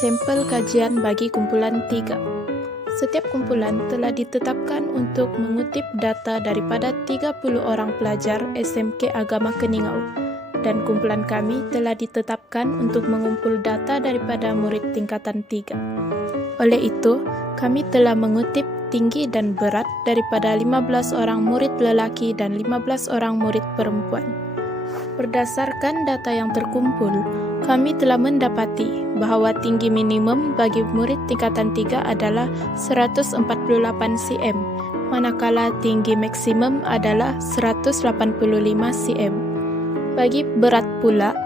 sampel kajian bagi kumpulan 3. Setiap kumpulan telah ditetapkan untuk mengutip data daripada 30 orang pelajar SMK Agama Keningau, dan kumpulan kami telah ditetapkan untuk mengumpul data daripada murid tingkatan 3. Oleh itu, kami telah mengutip tinggi dan berat daripada 15 orang murid lelaki dan 15 orang murid perempuan. Berdasarkan data yang terkumpul, kami telah mendapati bahwa tinggi minimum bagi murid tingkatan 3 adalah 148 cm, manakala tinggi maksimum adalah 185 cm. Bagi berat pula,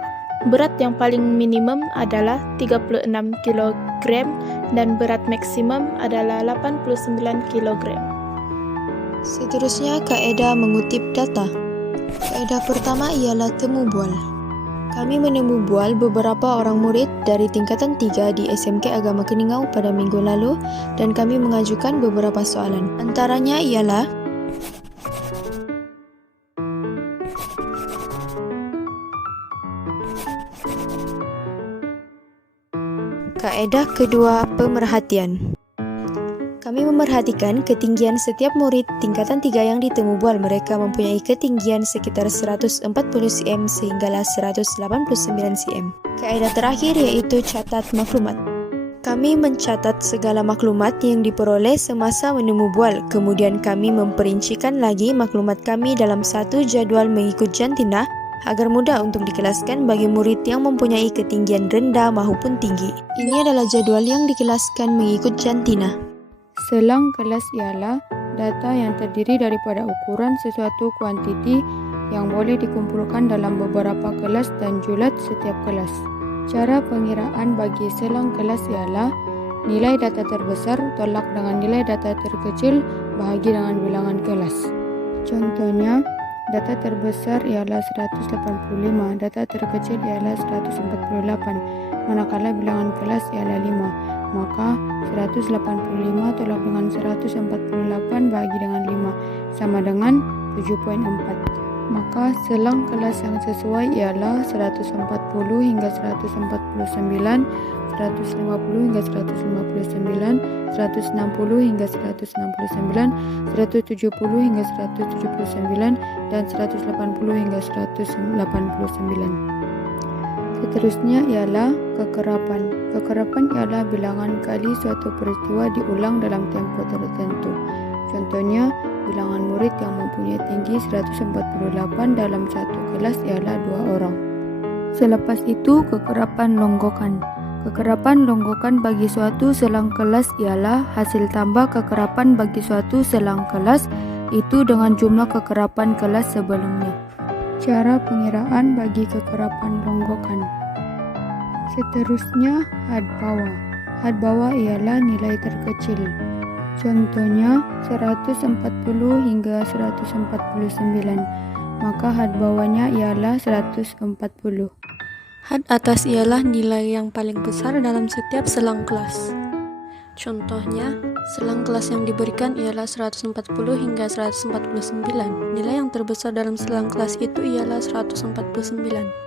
berat yang paling minimum adalah 36 kg dan berat maksimum adalah 89 kg. Seterusnya, kaedah mengutip data. Kaedah pertama ialah temu bual. Kami menemu bual beberapa orang murid dari tingkatan 3 di SMK Agama Keningau pada minggu lalu dan kami mengajukan beberapa soalan. Antaranya ialah kaedah kedua, pemerhatian. Kami memerhatikan ketinggian setiap murid tingkatan 3 yang ditemu bual. Mereka mempunyai ketinggian sekitar 140 cm sehinggalah 189 cm. Kaedah terakhir yaitu catat maklumat. Kami mencatat segala maklumat yang diperoleh semasa menemu bual. Kemudian kami memperincikan lagi maklumat kami dalam satu jadual mengikut jantina agar mudah untuk dikelaskan bagi murid yang mempunyai ketinggian rendah maupun tinggi. Ini adalah jadwal yang dikelaskan mengikut jantina. Selang kelas ialah data yang terdiri daripada ukuran sesuatu kuantiti yang boleh dikumpulkan dalam beberapa kelas dan julat setiap kelas. Cara pengiraan bagi selang kelas ialah nilai data terbesar tolak dengan nilai data terkecil bahagi dengan bilangan kelas. Contohnya, data terbesar ialah 185, data terkecil ialah 148, manakala bilangan kelas ialah 5. Maka 185 tolak dengan 148 bahagi dengan 5 sama dengan 7.4. Maka selang kelas yang sesuai ialah 140 hingga 149, 150 hingga 159, 160 hingga 169, 170 hingga 179, dan 180 hingga 189. Seterusnya ialah kekerapan. Kekerapan ialah bilangan kali suatu peristiwa diulang dalam tempo tertentu. Contohnya, bilangan murid yang mempunyai tinggi 148 dalam satu kelas ialah 2 orang. Selepas itu, kekerapan longgokan. Kekerapan longgokan bagi suatu selang kelas ialah hasil tambah kekerapan bagi suatu selang kelas itu dengan jumlah kekerapan kelas sebelumnya. Cara pengiraan bagi kekerapan longgokan. Seterusnya, had bawah. Had bawah ialah nilai terkecil. Contohnya 140 hingga 149. Maka had bawahnya ialah 140. Had atas ialah nilai yang paling besar dalam setiap selang kelas. Contohnya, selang kelas yang diberikan ialah 140 hingga 149. Nilai yang terbesar dalam selang kelas itu ialah 149.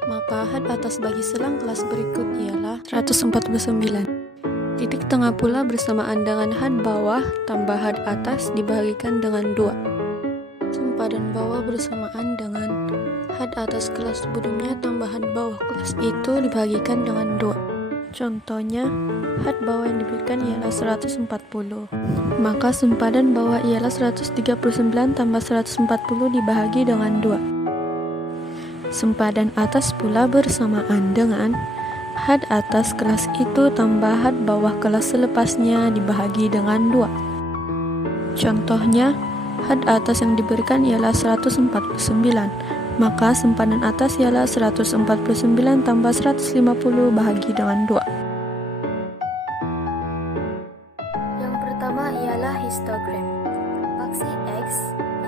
Maka had atas bagi selang kelas berikut ialah 149. Titik tengah pula bersamaan dengan had bawah tambah had atas dibagikan dengan 2. Sempadan bawah bersamaan dengan had atas kelas sebelumnya tambah had bawah kelas itu dibagikan dengan 2. Contohnya, had bawah yang diberikan ialah 140. Maka sempadan bawah ialah 139 tambah 140 dibahagi dengan 2. Sempadan atas pula bersamaan dengan had atas kelas itu tambah had bawah kelas selepasnya dibahagi dengan 2. Contohnya, had atas yang diberikan ialah 149. Maka sempadan atas ialah 149 tambah 150 bahagi dengan 2. Yang pertama ialah histogram. Paksi X,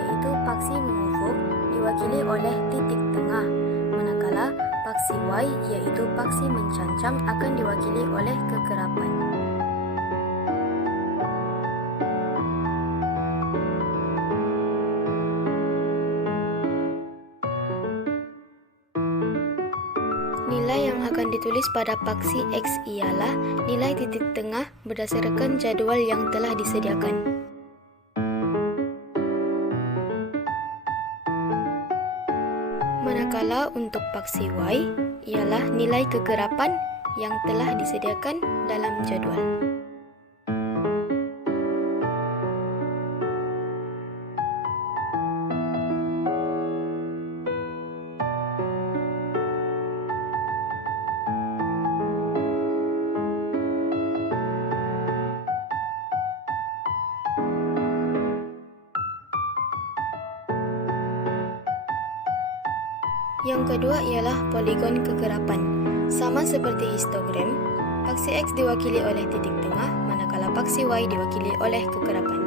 yaitu paksi mengufuk, diwakili oleh titik tengah, manakala paksi Y, yaitu paksi mencancang, akan diwakili oleh kekerapan. Nilai yang akan ditulis pada paksi X ialah nilai titik tengah berdasarkan jadual yang telah disediakan. Manakala untuk paksi Y ialah nilai kegerapan yang telah disediakan dalam jadual. Yang kedua ialah poligon kegerapan. Sama seperti histogram, paksi X diwakili oleh titik tengah, manakala paksi Y diwakili oleh kegerapan.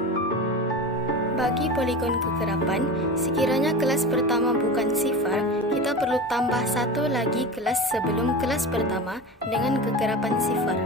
Bagi poligon kegerapan, sekiranya kelas pertama bukan sifar, kita perlu tambah satu lagi kelas sebelum kelas pertama dengan kegerapan sifar.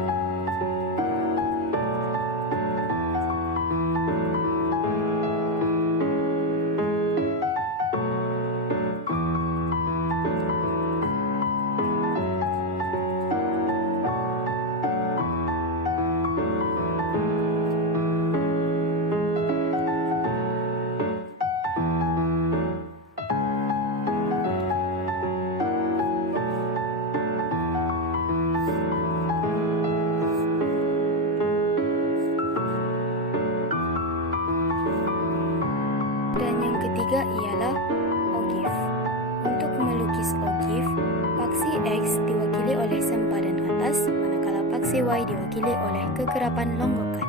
Dan yang ketiga ialah ogive. Untuk melukis ogive, paksi X diwakili oleh sempadan atas, manakala paksi Y diwakili oleh kegerapan longgokan.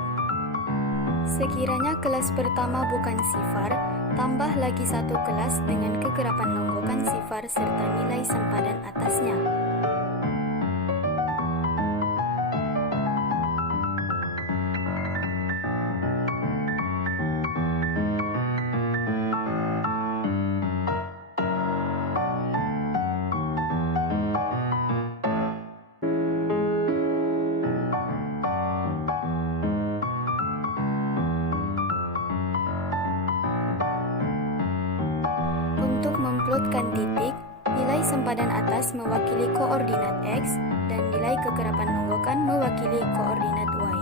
Sekiranya kelas pertama bukan sifar, tambah lagi satu kelas dengan kegerapan longgokan sifar serta nilai sempadan atasnya. Untuk memplotkan titik, nilai sempadan atas mewakili koordinat X dan nilai kegerapan longgokan mewakili koordinat Y.